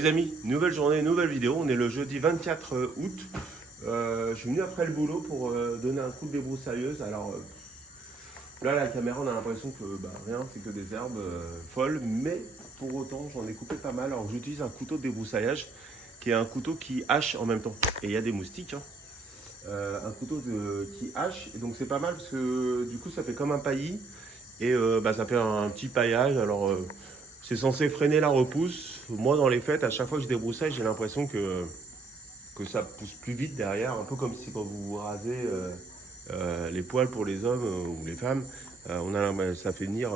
Les amis, nouvelle journée, nouvelle vidéo. On est le jeudi 24 août. Je suis venu après le boulot pour donner un coup de débroussailleuse. Alors là, la caméra, on a l'impression que rien, c'est que des herbes folles. Mais pour autant, j'en ai coupé pas mal. Alors j'utilise un couteau de débroussaillage qui est un couteau qui hache en même temps. Et il y a des moustiques. Un couteau qui hache. Et donc c'est pas mal parce que du coup, ça fait comme un paillis. Et ça fait un petit paillage. Alors c'est censé freiner la repousse. Moi, dans les fêtes, à chaque fois que je débroussaille, j'ai l'impression que ça pousse plus vite derrière. Un peu comme si quand vous vous rasez les poils pour les hommes ou les femmes, ça fait venir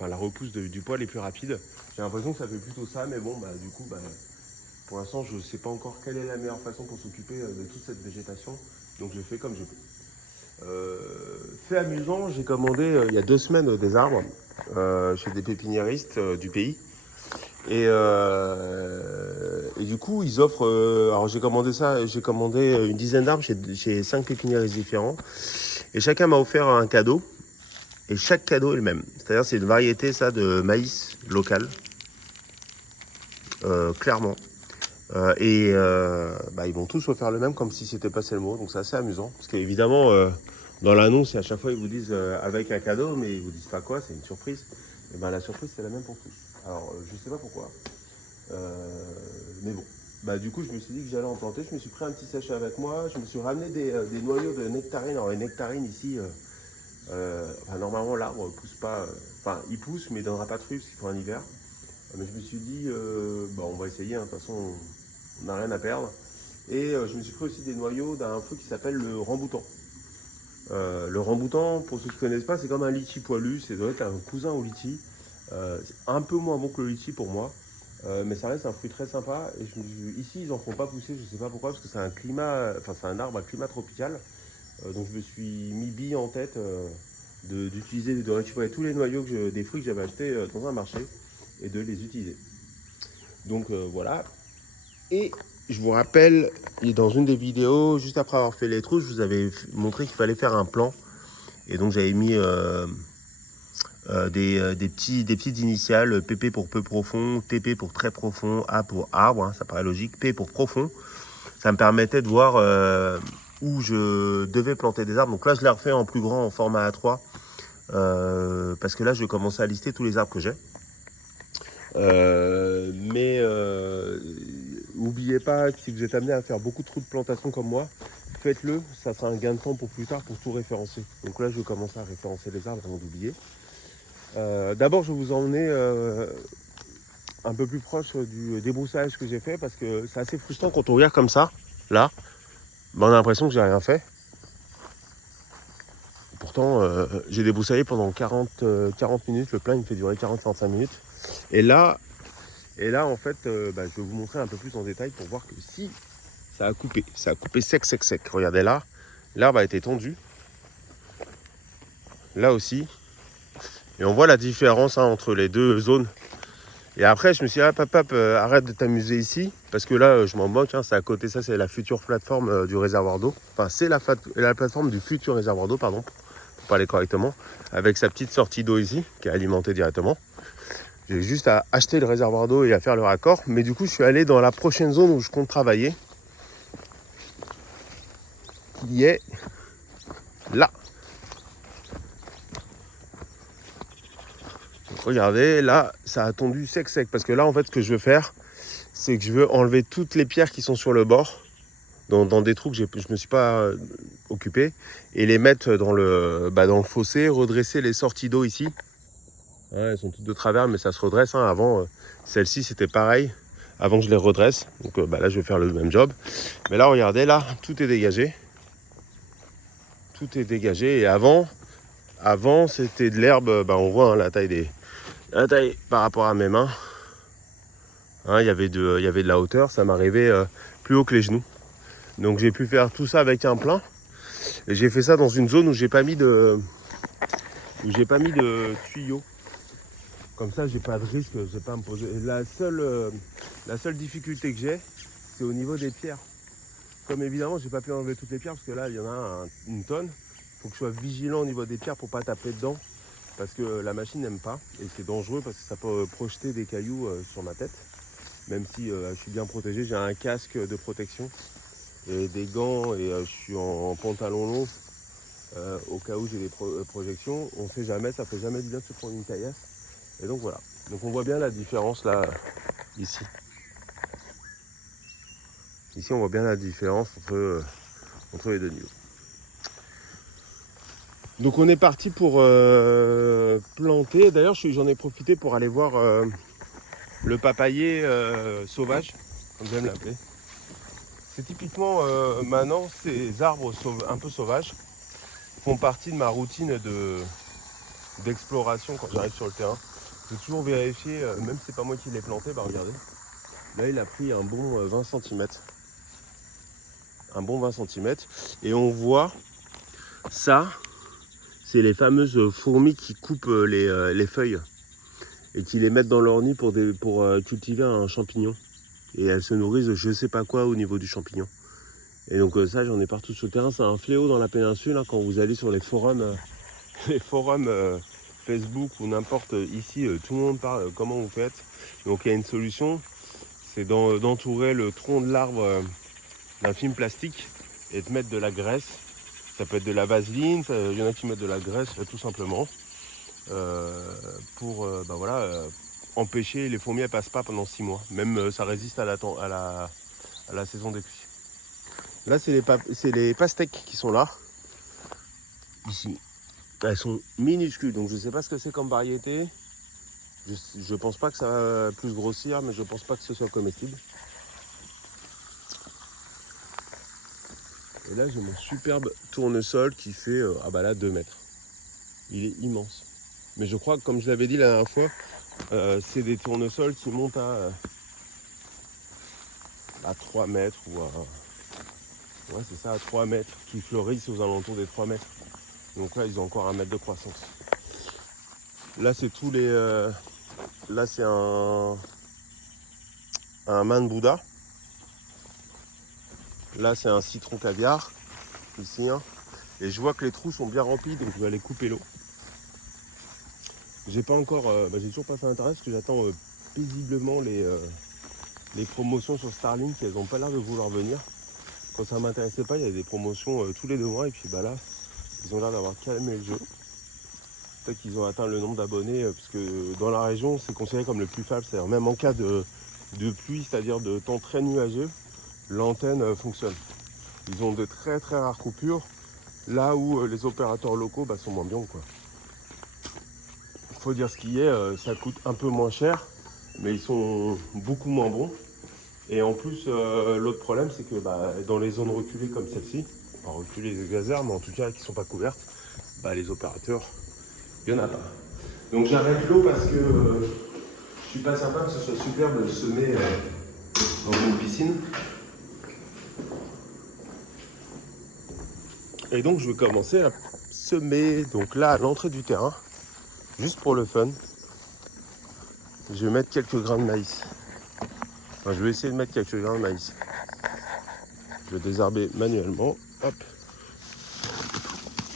la repousse du poil est plus rapide. J'ai l'impression que ça fait plutôt ça, mais bon, du coup, pour l'instant, je ne sais pas encore quelle est la meilleure façon pour s'occuper de toute cette végétation. Donc je fais comme je peux. Fait amusant, j'ai commandé il y a 2 semaines des arbres chez des pépiniéristes du pays. Et du coup, ils offrent. Alors j'ai commandé une dizaine d'arbres chez 5 pépiniéristes différents. Et chacun m'a offert un cadeau. Et chaque cadeau est le même. C'est-à-dire c'est une variété ça de maïs local, clairement. Ils vont tous offert le même comme si c'était passé le mot. Donc c'est assez amusant. Parce qu'évidemment, dans l'annonce, à chaque fois, ils vous disent avec un cadeau, mais ils vous disent pas quoi, c'est une surprise. Et la surprise, c'est la même pour tous. Alors, je sais pas pourquoi. Mais bon. Du coup, je me suis dit que j'allais en planter. Je me suis pris un petit sachet avec moi. Je me suis ramené des noyaux de nectarines. Alors, les nectarines ici, normalement, l'arbre ne pousse pas. Il pousse, mais il ne donnera pas de fruits parce qu'il faut un hiver. Mais je me suis dit, on va essayer. De toute façon, on n'a rien à perdre. Et je me suis pris aussi des noyaux d'un fruit qui s'appelle le ramboutan. Le ramboutan, pour ceux qui ne connaissent pas, c'est comme un litchi poilu. Ça doit être un cousin au litchi. C'est un peu moins bon que le litchi pour moi. Mais ça reste un fruit très sympa. Et ici, ils n'en font pas pousser, je ne sais pas pourquoi, parce que c'est un arbre à climat tropical. Donc je me suis mis bille en tête de récupérer tous les noyaux des fruits que j'avais achetés dans un marché et de les utiliser. Donc voilà. Et je vous rappelle, dans une des vidéos, juste après avoir fait les trous, je vous avais montré qu'il fallait faire un plan. Et donc j'avais mis des petites initiales, PP pour peu profond, TP pour très profond, A pour arbre, ça paraît logique, P pour profond. Ça me permettait de voir où je devais planter des arbres. Donc là, je l'ai refait en plus grand, en format A3, parce que là, je vais commencer à lister tous les arbres que j'ai. N'oubliez pas, si vous êtes amené à faire beaucoup de trous de plantation comme moi, faites-le, ça sera un gain de temps pour plus tard pour tout référencer. Donc là, je vais commencer à référencer les arbres avant d'oublier. D'abord, je vais vous emmener un peu plus proche du débroussaillage que j'ai fait parce que c'est assez frustrant quand on regarde comme ça, là, on a l'impression que j'ai rien fait. Pourtant, j'ai débroussaillé pendant 40 minutes, le plein il me fait durer 40-45 minutes. Et là en fait, je vais vous montrer un peu plus en détail pour voir que si ça a coupé sec. Regardez là, l'herbe a été tondue. Là aussi. Et on voit la différence entre les deux zones. Et après, je me suis dit, arrête de t'amuser ici. Parce que là, je m'en moque. C'est à côté, ça, c'est la future plateforme du réservoir d'eau. Enfin, c'est la plateforme du futur réservoir d'eau, pardon. Pour parler correctement. Avec sa petite sortie d'eau ici, qui est alimentée directement. J'ai juste à acheter le réservoir d'eau et à faire le raccord. Mais du coup, je suis allé dans la prochaine zone où je compte travailler. Qui est là. Regardez, là, ça a tondu sec. Parce que là, en fait, ce que je veux faire, c'est que je veux enlever toutes les pierres qui sont sur le bord, dans des trous que je ne me suis pas occupé, et les mettre dans le fossé, redresser les sorties d'eau ici. Elles sont toutes de travers, mais ça se redresse. Avant, celle-ci, c'était pareil. Avant que je les redresse. Donc là, je vais faire le même job. Mais là, regardez, là, tout est dégagé. Tout est dégagé. Et avant c'était de l'herbe. On voit la taille par rapport à mes mains. Il y avait de la hauteur, ça m'arrivait plus haut que les genoux. Donc j'ai pu faire tout ça avec un plein. Et j'ai fait ça dans une zone où j'ai pas mis de tuyaux. Comme ça, j'ai pas de risque, je vais pas me poser. La seule difficulté que j'ai, c'est au niveau des pierres. Comme évidemment, j'ai pas pu enlever toutes les pierres parce que là, il y en a une tonne. Il faut que je sois vigilant au niveau des pierres pour pas taper dedans. Parce que la machine n'aime pas. Et c'est dangereux parce que ça peut projeter des cailloux sur ma tête. même si je suis bien protégé. J'ai un casque de protection et des gants et je suis en pantalon long au cas où j'ai des projections. On ne sait jamais, ça ne fait jamais du bien de se prendre une caillasse. Et donc voilà. Donc on voit bien la différence là, ici. Ici on voit bien la différence entre les deux niveaux. Donc on est parti pour planter. D'ailleurs j'en ai profité pour aller voir le papayer sauvage, comme j'aime l'appeler. C'est typiquement maintenant ces arbres un peu sauvages font partie de ma routine d'exploration quand j'arrive sur le terrain. Je vais toujours vérifier, même si c'est pas moi qui l'ai planté, bah regardez. Là il a pris un bon 20 cm. Un bon 20 cm. Et on voit ça, c'est les fameuses fourmis qui coupent les feuilles et qui les mettent dans leur nid pour cultiver un champignon. Et elles se nourrissent je sais pas quoi au niveau du champignon. Et donc ça j'en ai partout sur le terrain, c'est un fléau dans la péninsule hein, quand vous allez sur les forums Facebook ou n'importe ici, tout le monde parle comment vous faites. Donc il y a une solution, c'est d'entourer le tronc de l'arbre d'un film plastique et de mettre de la graisse. Ça peut être de la vaseline, il y en a qui mettent de la graisse tout simplement pour empêcher les fourmis, elles passent pas pendant 6 mois. Même ça résiste à la saison des pluies. Là c'est les pastèques qui sont là, ici. Elles sont minuscules, donc je ne sais pas ce que c'est comme variété. Je pense pas que ça va plus grossir, mais je pense pas que ce soit comestible. Et là j'ai mon superbe tournesol qui fait 2 mètres. Il est immense. Mais je crois que comme je l'avais dit la dernière fois, c'est des tournesols qui montent à 3 mètres ou à... Ouais c'est ça, à 3 mètres, qui fleurissent aux alentours des 3 mètres. Donc là ils ont encore 1 mètre de croissance. Là c'est tous les... Là c'est un man Bouddha. Là c'est un citron caviar. Ici hein. Et je vois que les trous sont bien remplis, donc je vais aller couper l'eau. J'ai pas encore, j'ai toujours pas fait intérêt parce que j'attends paisiblement les promotions sur Starlink. Elles n'ont pas l'air de vouloir venir. Quand ça m'intéressait pas, il y a des promotions tous les 2 mois et puis là, ils ont l'air d'avoir calmé le jeu. Peut-être qu'ils ont atteint le nombre d'abonnés parce que dans la région, c'est considéré comme le plus faible. C'est-à-dire même en cas de pluie, c'est-à-dire de temps très nuageux, l'antenne fonctionne. Ils ont de très très rares coupures, là où les opérateurs locaux sont moins bien quoi. Faut dire ce qui est, ça coûte un peu moins cher, mais ils sont beaucoup moins bons. Et en plus, l'autre problème, c'est que dans les zones reculées comme celle-ci, pas reculées les gazères, mais en tout cas qui ne sont pas couvertes, les opérateurs, il n'y en a pas. Donc j'arrête l'eau parce que je suis pas certain que ce soit super de semer dans une piscine. Et donc je vais commencer à semer, donc là à l'entrée du terrain. Juste pour le fun, je vais mettre quelques grains de maïs. Enfin, je vais essayer de mettre quelques grains de maïs. Je vais désherber manuellement. Hop.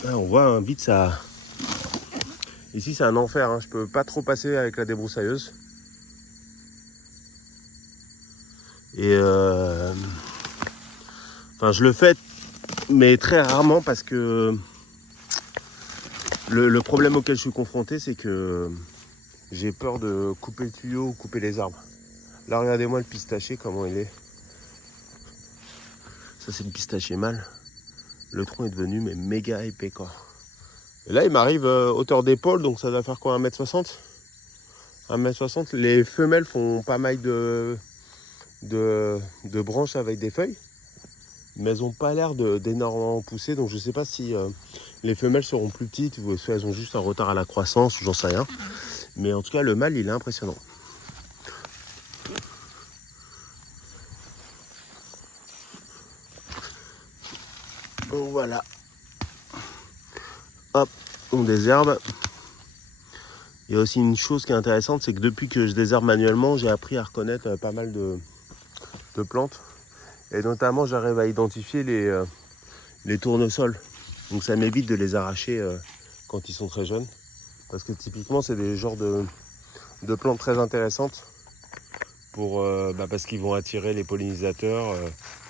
Là, on voit vite ça. Ici, c'est un enfer. Hein. Je peux pas trop passer avec la débroussailleuse. Et je le fais, mais très rarement parce que le problème auquel je suis confronté, c'est que j'ai peur de couper le tuyau ou couper les arbres. Là, regardez-moi le pistachier, comment il est. Ça, c'est le pistachier mâle. Le tronc est devenu méga épais, quoi. Et là, il m'arrive hauteur d'épaule, donc ça doit faire quoi, 1m60 ? 1m60. Les femelles font pas mal de branches avec des feuilles. Mais elles n'ont pas l'air d'énormément pousser, donc je ne sais pas si les femelles seront plus petites ou si elles ont juste un retard à la croissance, ou j'en sais rien. Mais en tout cas, le mâle, il est impressionnant. Donc voilà. Hop, on désherbe. Il y a aussi une chose qui est intéressante, c'est que depuis que je désherbe manuellement, j'ai appris à reconnaître pas mal de plantes. Et notamment, j'arrive à identifier les tournesols. Donc ça m'évite de les arracher quand ils sont très jeunes. Parce que typiquement, c'est des genres de plantes très intéressantes parce qu'ils vont attirer les pollinisateurs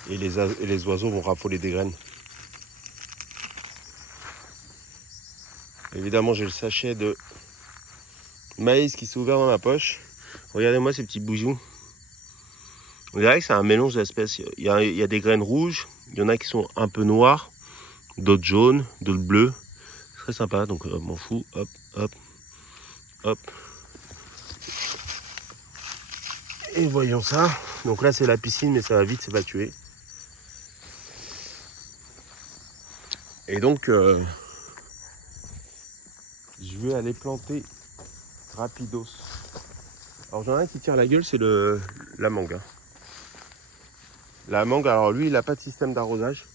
et les oiseaux vont raffoler des graines. Évidemment, j'ai le sachet de maïs qui s'est ouvert dans ma poche. Regardez-moi ces petits bouillons. On dirait que c'est un mélange d'espèces. Il y a des graines rouges, il y en a qui sont un peu noires, d'autres jaunes, d'autres bleues. C'est très sympa, donc m'en fous. Hop, hop, hop. Et voyons ça. Donc là, c'est la piscine, mais ça va vite s'évacuer. Et donc, je vais aller planter rapidos. Alors j'en ai un qui tire la gueule, c'est la mangue. La mangue, alors lui, il n'a pas de système d'arrosage.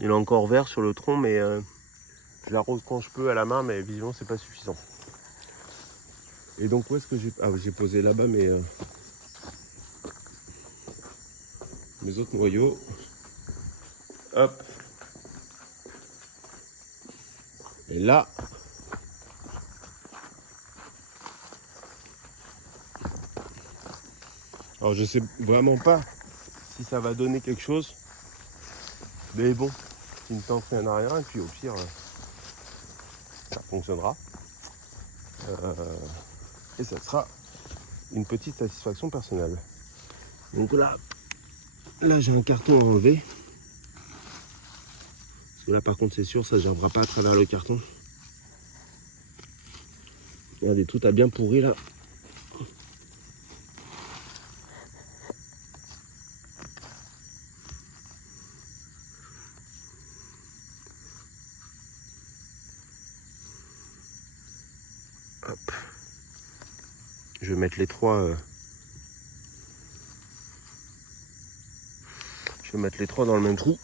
Il est encore vert sur le tronc, mais je l'arrose quand je peux à la main, mais visiblement, c'est pas suffisant. Et donc, où est-ce que j'ai... Ah, j'ai posé là-bas mes autres noyaux. Hop. Et là... Alors, je sais vraiment pas si ça va donner quelque chose. Mais bon, il ne tente rien à rien, et puis au pire, ça fonctionnera. Et ça sera une petite satisfaction personnelle. Donc là j'ai un carton à enlever. Parce que là par contre c'est sûr, ça ne germera pas à travers le carton. Regardez, tout a bien pourri là. Hop. Je vais mettre les trois. Je vais mettre les trois dans le même trou.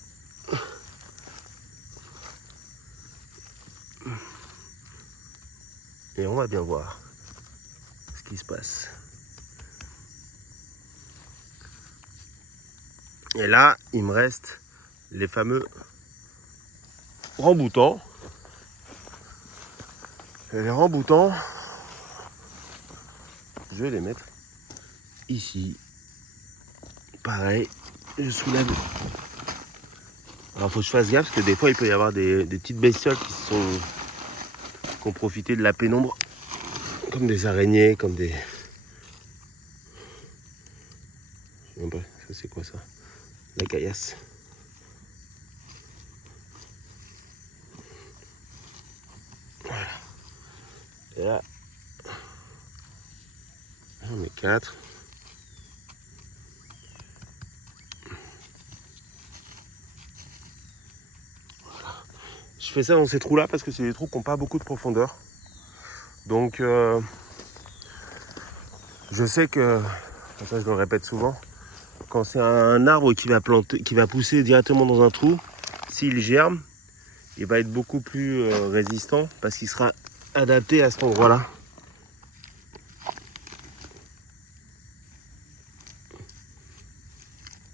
Et on va bien voir ce qui se passe. Et là, il me reste les fameux remboutants. Et les remboutants, je vais les mettre ici. Pareil, je soulève. Alors, il faut que je fasse gaffe parce que des fois, il peut y avoir des petites bestioles qui ont profité de la pénombre. Comme des araignées, comme des... Je sais même pas, ça c'est quoi ça? La caillasse. Voilà. Et là, j'en mets 4. Voilà. Je fais ça dans ces trous là parce que c'est des trous qui n'ont pas beaucoup de profondeur. Donc je sais que, ça je le répète souvent, quand c'est un arbre qui va pousser directement dans un trou, s'il germe, il va être beaucoup plus résistant parce qu'il sera adapté à cet endroit-là.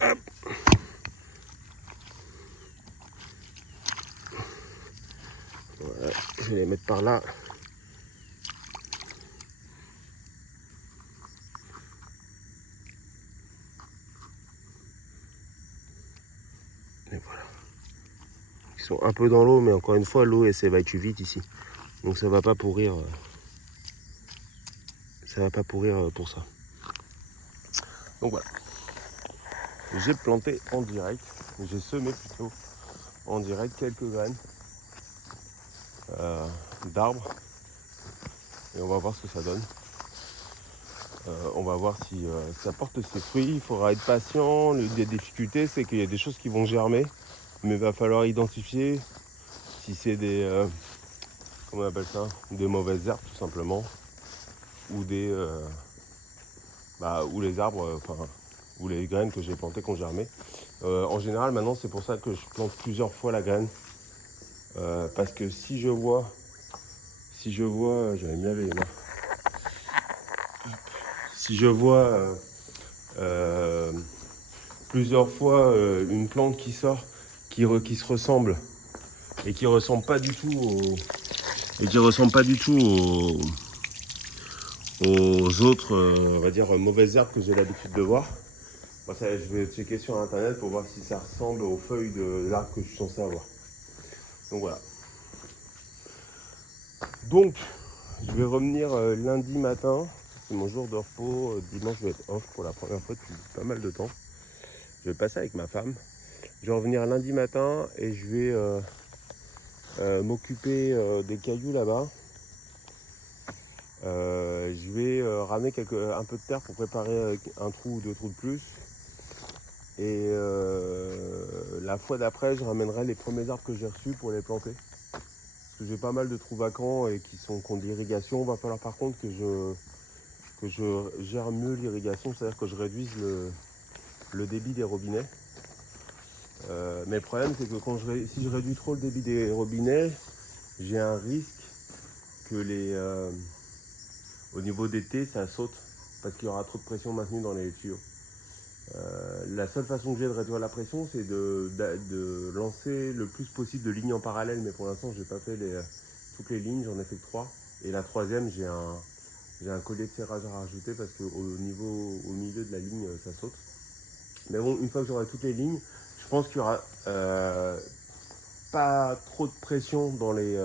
Hop. Voilà, je vais les mettre par là. Et voilà. Ils sont un peu dans l'eau, mais encore une fois, l'eau elle s'évacue vite ici. Donc ça va pas pourrir. Ça va pas pourrir pour ça. Donc voilà. J'ai planté en direct. J'ai semé plutôt en direct quelques graines d'arbres. Et on va voir ce que ça donne. On va voir si ça porte ses fruits. Il faudra être patient. La difficulté, c'est qu'il y a des choses qui vont germer. Mais il va falloir identifier si c'est des... comment on appelle ça? Des mauvaises herbes tout simplement. Ou des... ou les arbres... ou les graines que j'ai plantées qui ont germé. En général, maintenant, c'est pour ça que je plante plusieurs fois la graine. Parce que si je vois... j'avais mis lavé les mains. Si je vois plusieurs fois une plante qui sort, qui se ressemble et qui ressemble pas du tout aux autres, on va dire, mauvaises herbes que j'ai l'habitude de voir. Bon, ça, je vais checker sur internet pour voir si ça ressemble aux feuilles de l'arbre que je suis censé avoir. Donc voilà. Donc, je vais revenir lundi matin. C'est mon jour de repos. Dimanche, je vais être off pour la première fois depuis pas mal de temps. Je vais passer avec ma femme. Je vais revenir lundi matin et je vais m'occuper des cailloux là-bas. Je vais ramener un peu de terre pour préparer un trou ou deux trous de plus. Et la fois d'après, je ramènerai les premiers arbres que j'ai reçus pour les planter. Parce que j'ai pas mal de trous vacants et qui ont de l'irrigation. Il va falloir par contre que je gère mieux l'irrigation, c'est-à-dire que je réduise le débit des robinets. Mais le problème, c'est que si je réduis trop le débit des robinets, j'ai un risque que au niveau d'été, ça saute parce qu'il y aura trop de pression maintenue dans les tuyaux. La seule façon que j'ai de réduire la pression, c'est de lancer le plus possible de lignes en parallèle, mais pour l'instant, j'ai pas fait toutes les lignes, j'en ai fait que 3. Et la troisième, j'ai un collier de serrage à rajouter parce qu'au milieu de la ligne, ça saute. Mais bon, une fois que j'aurai toutes les lignes, je pense qu'il y aura pas trop de pression dans les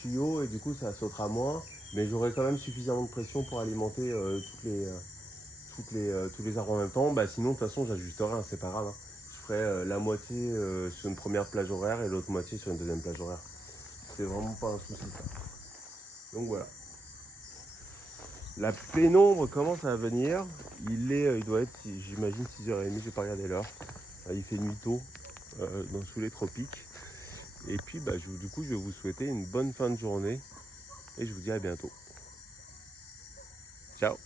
tuyaux et du coup, ça sautera moins. Mais j'aurai quand même suffisamment de pression pour alimenter tous les arbres en même temps. Sinon, de toute façon, j'ajusterai, hein, c'est pas grave. Hein. Je ferai la moitié sur une première plage horaire et l'autre moitié sur une deuxième plage horaire. C'est vraiment pas un souci, ça. Donc voilà. La pénombre commence à venir. Il doit être, j'imagine, 6h30, j'ai pas regardé l'heure. Il fait nuit tôt, sous les tropiques. Et puis, du coup, je vais vous souhaiter une bonne fin de journée. Et je vous dis à bientôt. Ciao.